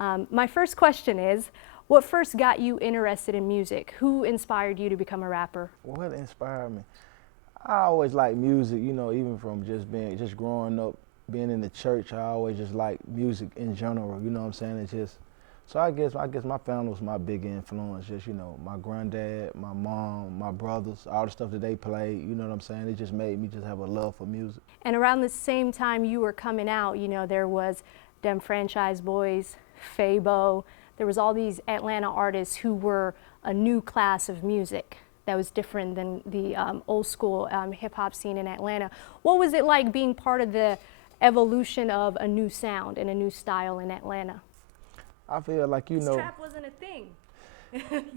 My first question is, what first got you interested in music? Who inspired you to become a rapper? What inspired me? I always liked music, even from just growing up, being in the church. I always just liked music in general. You know what I'm saying? So I guess my family was my big influence. Just my granddad, my mom, my brothers, all the stuff that they played. You know what I'm saying? It just made me just have a love for music. And around the same time you were coming out, there was Dem Franchise Boys, Fabo. There was all these Atlanta artists who were a new class of music that was different than the old school hip hop scene in Atlanta. What was it like being part of the evolution of a new sound and a new style in Atlanta? I feel like Trap wasn't a thing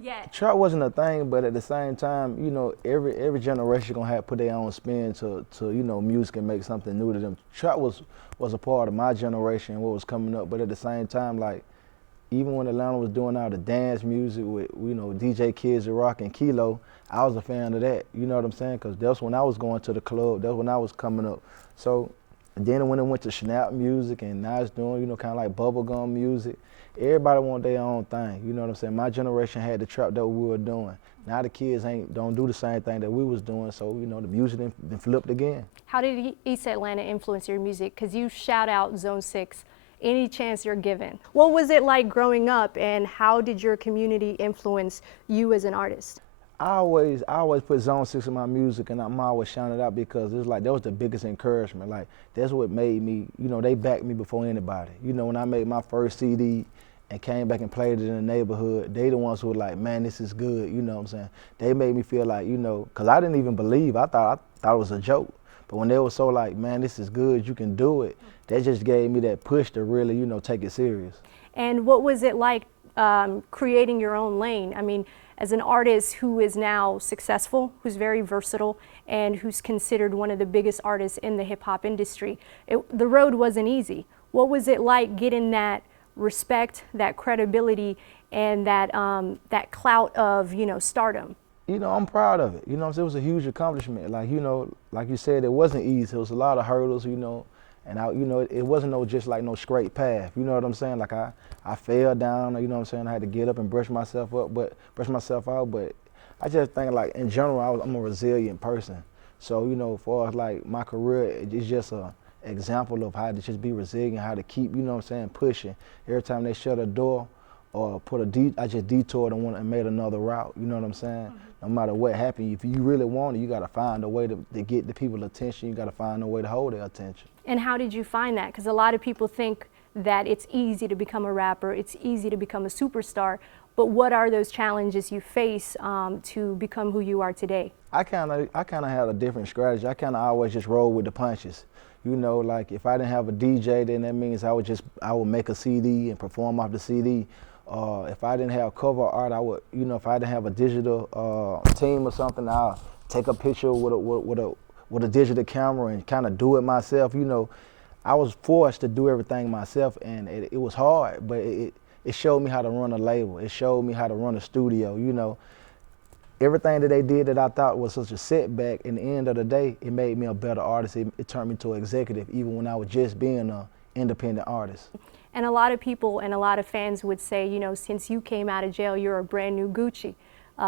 yet. trap wasn't a thing, but at the same time, every generation gonna have to put their own spin to music and make something new to them. Trap was a part of my generation, what was coming up, but at the same time, like even when Atlanta was doing all the dance music with DJ Kids Rock and Kilo, I was a fan of that. You know what I'm saying? Because that's when I was going to the club. That's when I was coming up. So then when it went to snap music and now it's doing kind of like bubblegum music, everybody want their own thing. You know what I'm saying? My generation had the trap that we were doing. Now the kids don't do the same thing that we was doing. So the music then flipped again. How did East Atlanta influence your music? Because you shout out Zone 6 any chance you're given. What was it like growing up, and how did your community influence you as an artist? I always put Zone 6 in my music, and I'm always shouting it out because it's like that was the biggest encouragement. Like that's what made me, they backed me before anybody. When I made my first CD and came back and played it in the neighborhood, they the ones who were like, man, this is good. You know what I'm saying? They made me feel like, because I didn't even believe. I thought it was a joke. But when they were so like, man, this is good, you can do it, that just gave me that push to really, take it serious. And what was it like creating your own lane? I mean, as an artist who is now successful, who's very versatile, and who's considered one of the biggest artists in the hip hop industry, the road wasn't easy. What was it like getting that respect, that credibility, and that clout of, stardom? I'm proud of it. It was a huge accomplishment. Like, like you said, it wasn't easy. It was a lot of hurdles, and it wasn't no straight path. You know what I'm saying? Like I fell down, you know what I'm saying? I had to get up and brush myself out, but I just think like in general, I'm a resilient person. So, as far as like my career, it's just a example of how to just be resilient, how to keep, pushing. Every time they shut a door or I just detoured and made another route. You know what I'm saying? Mm-hmm. No matter what happened, if you really want it, you got to find a way to get the people's attention. You got to find a way to hold their attention. And how did you find that? Because a lot of people think that it's easy to become a rapper, it's easy to become a superstar, but what are those challenges you face to become who you are today? I kind of had a different strategy. I kind of always just roll with the punches. Like if I didn't have a DJ, then that means I would make a CD and perform off the CD. If I didn't have cover art, I would, if I didn't have a digital team or something, I'll take a picture with a digital camera and kind of do it myself. I was forced to do everything myself, and it was hard, but it showed me how to run a label. It showed me how to run a studio. Everything that they did that I thought was such a setback, in the end of the day, it made me a better artist. It turned me to an executive, even when I was just being an independent artist. And a lot of people and a lot of fans would say, since you came out of jail, you're a brand new Gucci.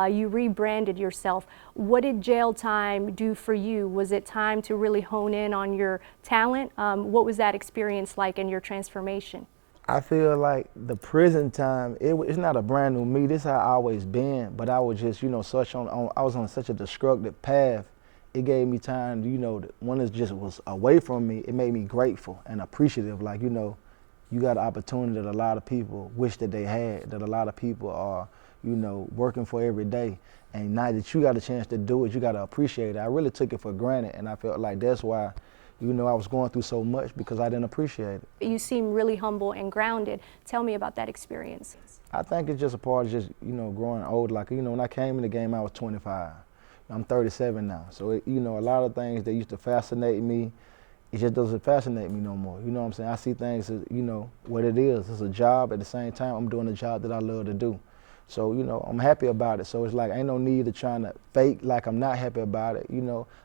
You rebranded yourself. What did jail time do for you? Was it time to really hone in on your talent? What was that experience like in your transformation? I feel like the prison time, it's not a brand new me. This is how I always been, but I was just, I was on such a destructive path. It gave me time, when it just was away from me, it made me grateful and appreciative. Like, you got an opportunity that a lot of people wish that they had, that a lot of people are, working for every day. And now that you got a chance to do it, you got to appreciate it. I really took it for granted, and I felt like that's why, I was going through so much, because I didn't appreciate it. You seem really humble and grounded. Tell me about that experience. I think it's just a part of just, growing old. Like, when I came in the game, I was 25. I'm 37 now. So, a lot of things that used to fascinate me, it just doesn't fascinate me no more. You know what I'm saying? I see things as, what it is. It's a job. At the same time, I'm doing a job that I love to do. So, I'm happy about it. So it's like, ain't no need to trying to fake like I'm not happy about it.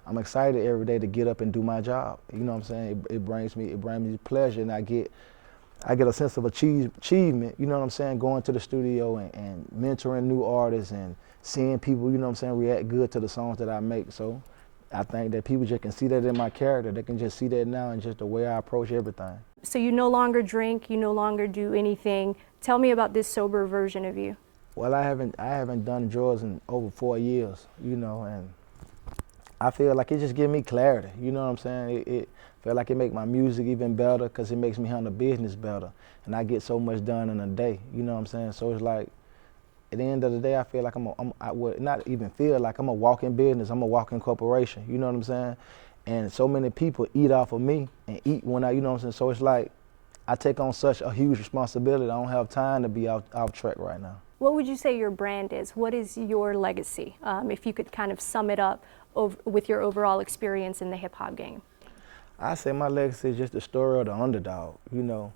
I'm excited every day to get up and do my job. You know what I'm saying? It brings me pleasure, and I get I get a sense of achievement, you know what I'm saying, going to the studio and mentoring new artists and seeing people, you know what I'm saying, react good to the songs that I make. So I think that people just can see that in my character. They can just see that now in just the way I approach everything. So you no longer drink, you no longer do anything. Tell me about this sober version of you. Well, I haven't done drugs in over 4 years, you know, and I feel like it just gives me clarity, you know what I'm saying? It feel like it make my music even better because it makes me handle business better. And I get so much done in a day, you know what I'm saying? So it's like, at the end of the day, I feel like I would not even feel like I'm a walking business, I'm a walking corporation, you know what I'm saying? And so many people eat off of me and eat when you know what I'm saying? So it's like, I take on such a huge responsibility. I don't have time to be off track right now. What would you say your brand is? What is your legacy? If you could kind of sum it up with your overall experience in the hip hop game. I say my legacy is just the story of the underdog, you know.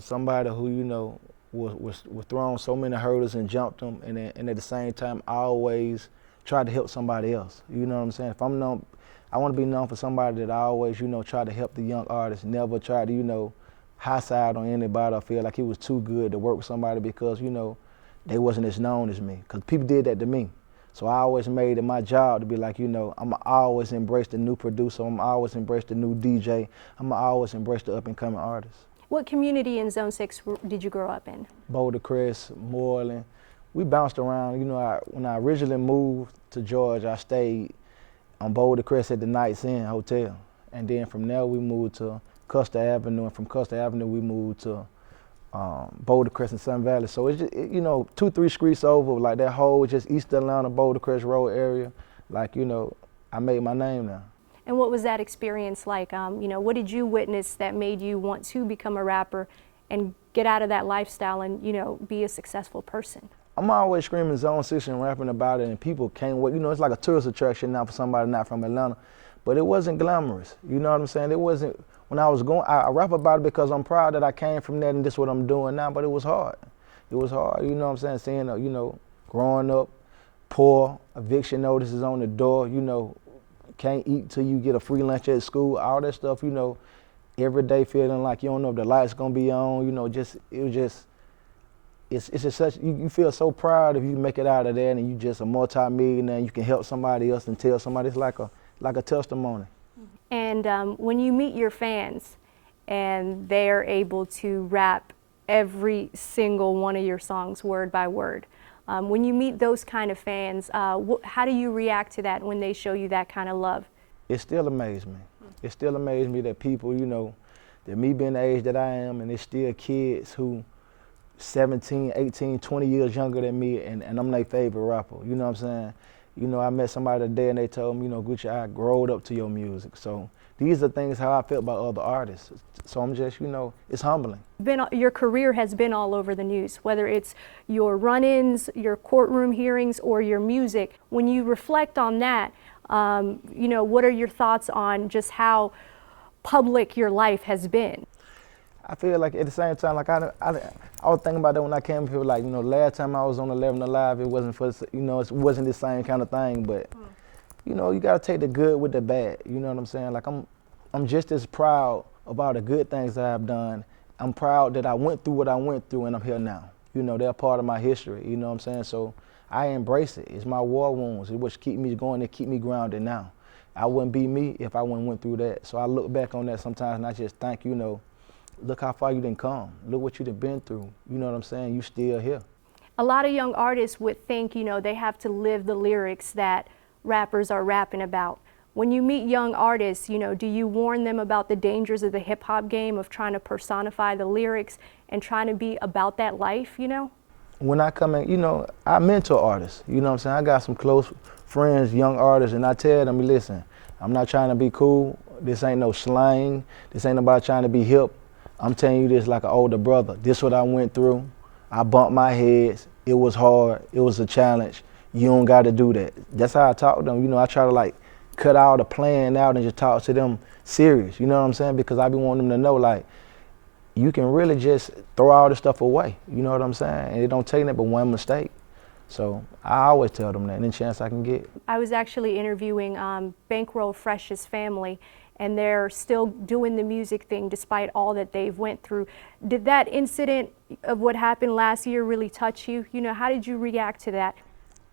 Somebody who, you know, was thrown so many hurdles and jumped them, and at the same time, I always tried to help somebody else. You know what I'm saying? If I'm known, I want to be known for somebody that I always, you know, try to help the young artists, never try to, you know, high side on anybody or feel like it was too good to work with somebody because, you know, they wasn't as known as me. Because people did that to me. So I always made it my job to be like, you know, I'm always embrace the new producer, I'm always embrace the new DJ, I'm always embrace the up and coming artists. What community in Zone 6 did you grow up in? Boulder Crest, Moreland. We bounced around. You know, when I originally moved to Georgia, I stayed on Boulder Crest at the Knights Inn Hotel. And then from there we moved to Custer Avenue, and from Custer Avenue we moved to Boulder Crest and Sun Valley. So it's just, you know, 2-3 streets over, like that whole just East Atlanta, Boulder Crest Road area. Like, you know, I made my name now. And what was that experience like? You know, what did you witness that made you want to become a rapper and get out of that lifestyle and, you know, be a successful person? I'm always screaming Zone 6 and rapping about it, and people can't wait. You know, it's like a tourist attraction now for somebody not from Atlanta. But it wasn't glamorous, you know what I'm saying? It wasn't, when I was going, I rap about it because I'm proud that I came from that and this is what I'm doing now, but it was hard. It was hard, you know what I'm saying? Seeing, you know, growing up poor, eviction notices on the door, you know, can't eat till you get a free lunch at school, all that stuff, you know, every day feeling like you don't know if the light's gonna be on, you know, it's just such, you feel so proud if you make it out of there and you just a multi-millionaire and you can help somebody else and tell somebody. It's like a testimony. And when you meet your fans and they're able to rap every single one of your songs word by word, when you meet those kind of fans, how do you react to that when they show you that kind of love? It still amazes me. It still amazes me that people, you know, that me being the age that I am, and there's still kids who 17, 18, 20 years younger than me, and I'm their favorite rapper, you know what I'm saying? You know, I met somebody today and they told me, you know, Gucci, I growed up to your music. So these are things how I felt about other artists. So I'm just, you know, it's humbling. Your career has been all over the news, whether it's your run-ins, your courtroom hearings, or your music. When you reflect on that, you know, what are your thoughts on just how public your life has been? I feel like at the same time, like I was thinking about that when I came up here, like, you know, last time I was on 11 Alive, it wasn't for, you know, it wasn't the same kind of thing, but, you know, you gotta take the good with the bad, you know what I'm saying? Like I'm just as proud of all the good things that I've done. I'm proud that I went through what I went through and I'm here now. You know, they're part of my history, you know what I'm saying? So I embrace it. It's my war wounds. It's what keep me going and keep me grounded now. I wouldn't be me if I wouldn't went through that. So I look back on that sometimes and I just think, you know, look how far you done come. Look what you done been through. You know what I'm saying? You still here. A lot of young artists would think, you know, they have to live the lyrics that rappers are rapping about. When you meet young artists, you know, do you warn them about the dangers of the hip hop game of trying to personify the lyrics and trying to be about that life, you know? When I come in, you know, I mentor artists. You know what I'm saying? I got some close friends, young artists, and I tell them, listen, I'm not trying to be cool. This ain't no slang. This ain't nobody trying to be hip. I'm telling you this like an older brother. This is what I went through. I bumped my heads. It was hard. It was a challenge. You don't got to do that. That's how I talk to them. You know, I try to like cut all the playing out and just talk to them serious. You know what I'm saying? Because I be wanting them to know like you can really just throw all this stuff away. You know what I'm saying? And it don't take that but one mistake. So I always tell them that any chance I can get. I was actually interviewing Bankroll Fresh's family, and they're still doing the music thing despite all that they've went through. Did that incident of what happened last year really touch you? You know, how did you react to that?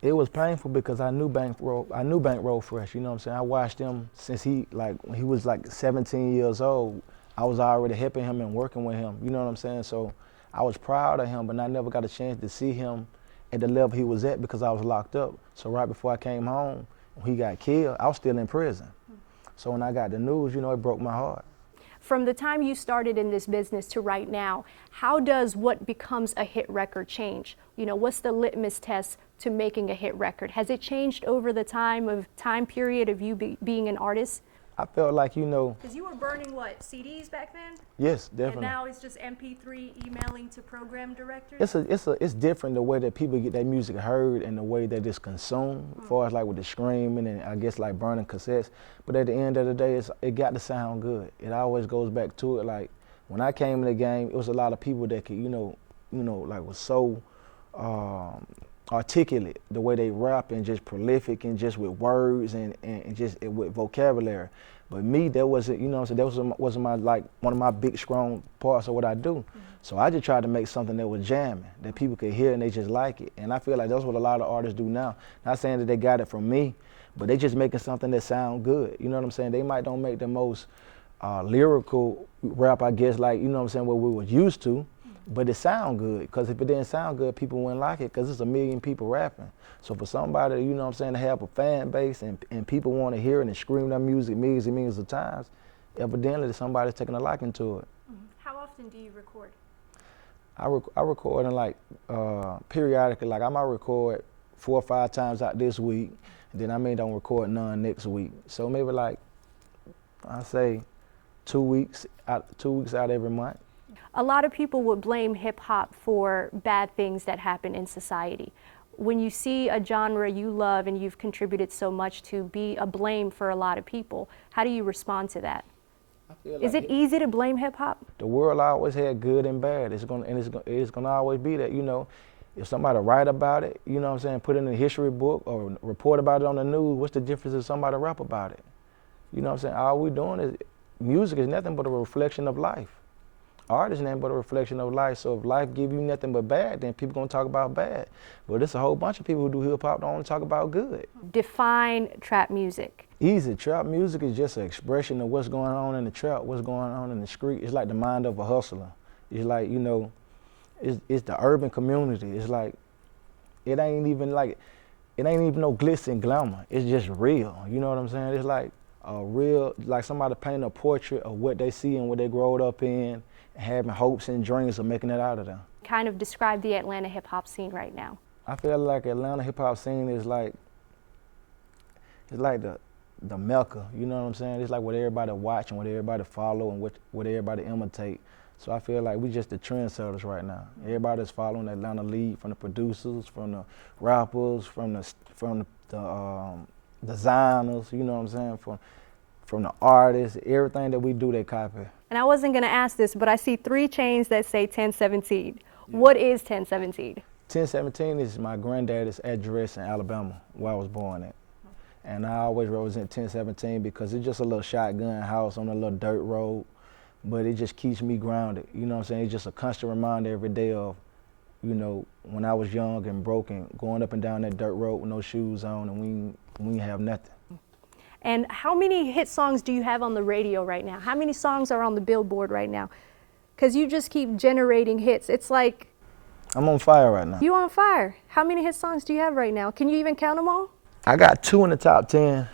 It was painful because I knew Bankroll Fresh, you know what I'm saying? I watched him since when he was like 17 years old. I was already helping him and working with him, you know what I'm saying? So I was proud of him, but I never got a chance to see him at the level he was at because I was locked up. So right before I came home, when he got killed, I was still in prison. So when I got the news, you know, it broke my heart. From the time you started in this business to right now, how does what becomes a hit record change? You know, what's the litmus test to making a hit record? Has it changed over the time period of you being an artist? I felt like, you know. Because you were burning what, CDs back then? Yes, definitely. And now it's just MP3 emailing to program directors? It's different the way that people get their music heard and the way that it's consumed, as far as like with the screaming and I guess like burning cassettes. But at the end of the day, it got to sound good. It always goes back to it. Like when I came in the game, it was a lot of people that could, like was so articulate, the way they rap and just prolific and just with words and just with vocabulary. But me, that wasn't, you know what I'm saying, that wasn't my, like, one of my big, strong parts of what I do. So I just tried to make something that was jamming, that people could hear and they just like it. And I feel like that's what a lot of artists do now. Not saying that they got it from me, but they just making something that sound good. You know what I'm saying? They might don't make the most lyrical rap, I guess, like, you know what I'm saying, what we was used to, but it sound good. Because if it didn't sound good, people wouldn't like it because it's a million people rapping. So for somebody, you know what I'm saying, to have a fan base and people want to hear it and scream their music millions and millions of times, evidently somebody's taking a liking to it. How often do you record? I record in like periodically, like I might record 4 or 5 times out this week, and then I don't record none next week. So maybe like, I say 2 weeks out every month. A lot of people would blame hip hop for bad things that happen in society. When you see a genre you love and you've contributed so much to be a blame for a lot of people, how do you respond to that? Is it easy to blame hip hop? The world always had good and bad. It's gonna always be that, you know. If somebody write about it, you know what I'm saying, put it in a history book or report about it on the news, what's the difference if somebody rap about it? You know what I'm saying? All we doing is, music is nothing but a reflection of life. Art is nothing but a reflection of life. So if life give you nothing but bad, then people gonna talk about bad. But there's a whole bunch of people who do hip hop don't want to talk about good. Define trap music. Easy. Trap music is just an expression of what's going on in the trap, what's going on in the street. It's like the mind of a hustler. It's like, you know, it's the urban community. It's like, it ain't even no glitz and glamour. It's just real. You know what I'm saying? It's like a real, like somebody painting a portrait of what they see and what they growed up in, having hopes and dreams of making it out of them. Kind of describe the Atlanta hip hop scene right now. I feel like Atlanta hip hop scene is like, it's like the Mecca, you know what I'm saying? It's like what everybody watch and what everybody follow and what everybody imitate. So I feel like we just the trendsetters right now. Everybody's following the Atlanta lead, from the producers, from the rappers, from the designers, you know what I'm saying? From the artists, everything that we do, they copy. And I wasn't gonna ask this, but I see 3 chains that say 1017. Yeah. What is 1017? 1017 is my granddaddy's address in Alabama, where I was born at. And I always represent 1017 because it's just a little shotgun house on a little dirt road, but it just keeps me grounded. You know what I'm saying? It's just a constant reminder every day of, you know, when I was young and broken, going up and down that dirt road with no shoes on, and we didn't have nothing. And how many hit songs do you have on the radio right now? How many songs are on the Billboard right now? Because you just keep generating hits. It's like... I'm on fire right now. You on fire. How many hit songs do you have right now? Can you even count them all? I got 2 in the top 10.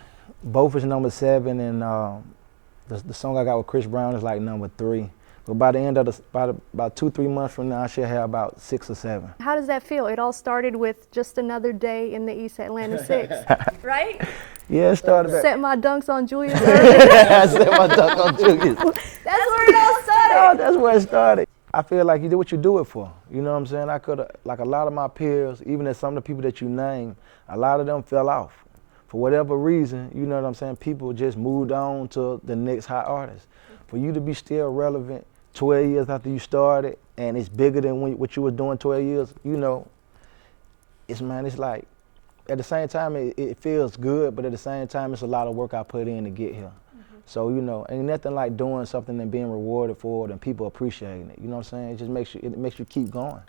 Both is number 7, and the song I got with Chris Brown is like number 3. But by the end of about 2-3 months from now, I should have about 6 or 7. How does that feel? It all started with just another day in the East Atlanta 6, right? Yeah, it started. Set my dunks on Julius Irving. Set my dunks on Julius. That's where it all started. Oh, that's where it started. I feel like you do what you do it for. You know what I'm saying? I could have, like a lot of my peers, even as some of the people that you name, a lot of them fell off. For whatever reason, you know what I'm saying? People just moved on to the next hot artist. For you to be still relevant 12 years after you started, and it's bigger than what you were doing 12 years, you know, it's like, at the same time, it feels good, but at the same time, it's a lot of work I put in to get here. So, you know, ain't nothing like doing something and being rewarded for it and people appreciating it. You know what I'm saying? It just makes you keep going.